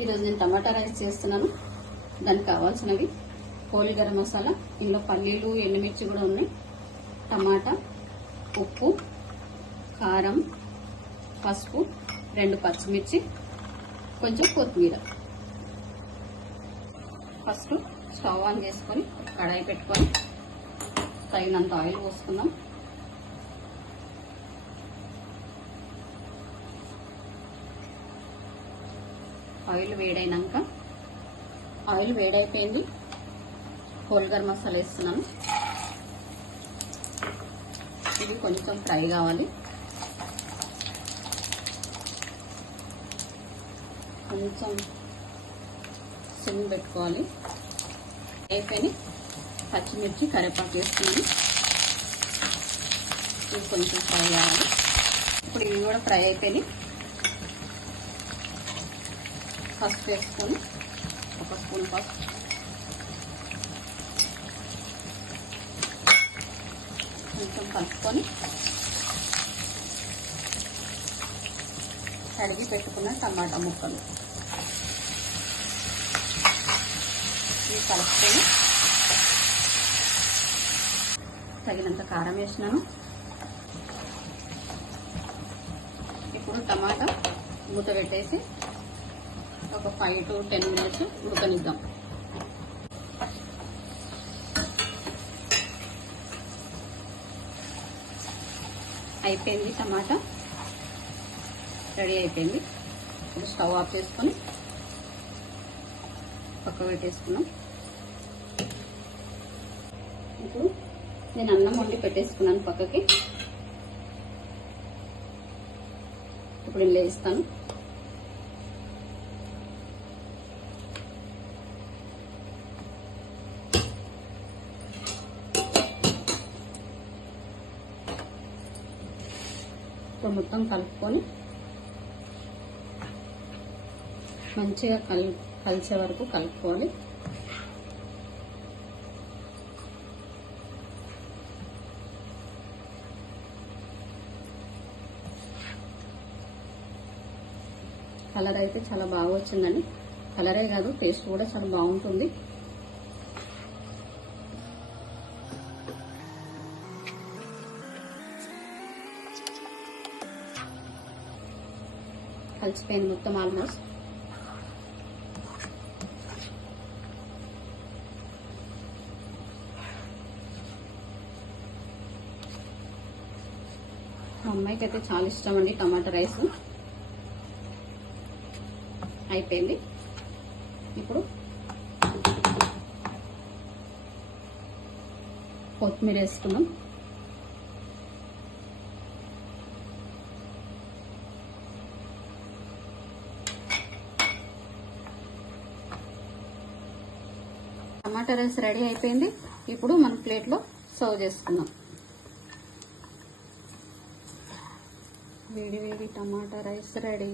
ఈరోజు నేను టమాటా రైస్ చేస్తున్నాను. దానికి కావాల్సినవి హోల్ గరం మసాలా, ఇందులో పల్లీలు ఎండుమిర్చి కూడా ఉన్నాయి, టమాటా, ఉప్పు, కారం, పసుపు, 2 పచ్చిమిర్చి, కొంచెం కొత్తిమీర. ఫస్ట్ స్టవ్ ఆన్ చేసుకొని కడాయి పెట్టుకొని తగినంత ఆయిల్ పోసుకుందాం. ఆయిల్ వేడైపోయింది. హోల్ గరం మసాలా వేస్తున్నాను. ఇది కొంచెం ఫ్రై కావాలి. కొంచెం సిమ్ పెట్టుకోవాలి. అయిపోయి పచ్చిమిర్చి, కరివేపాకు వేస్తున్నాను. ఇది కొంచెం ఫ్రై కావాలి. ఇప్పుడు ఇవి కూడా ఫ్రై అయిపోయి పసుపు వేసుకొని 1 స్పూన్ పసుపు, కొంచెం కలుపుకొని కడిగి పెట్టుకున్న టమాటా ముక్కలు ఇవి కలుపుకొని తగినంత కారం వేసినాను. ఇప్పుడు టమాటా మూత పెట్టేసి ఒక 5 to 10 మినిట్స్ ఉడకనిద్దాం. అయిపోయింది, టమాటా రెడీ అయిపోయింది. ఇప్పుడు స్టవ్ ఆఫ్ చేసుకొని పక్క పెట్టేసుకున్నాం. ఇప్పుడు నేను అన్నం వండి పెట్టేసుకున్నాను పక్కకి. ఇప్పుడు ఇలా వేస్తాను. ఇప్పుడు మొత్తం కలుపుకొని మంచిగా కలిసే వరకు కలుపుకోవాలి. కలర్ అయితే చాలా బాగా వచ్చిందండి. కలరే కాదు, టేస్ట్ కూడా చాలా బాగుంటుంది. కలిసిపోయింది మొత్తం ఆల్మోస్ట్. మా అమ్మాయికి అయితే చాలా ఇష్టం అండి టమాటా రైస్. అయిపోయింది. ఇప్పుడు కొత్తిమీర వేసుకున్నాం. టమాటా రైస్ రెడీ అయిపోయింది. ఇప్పుడు మన ప్లేట్లో సర్వ్ చేసుకుందాం. వేడి వేడి టమాటా రైస్ రెడీ.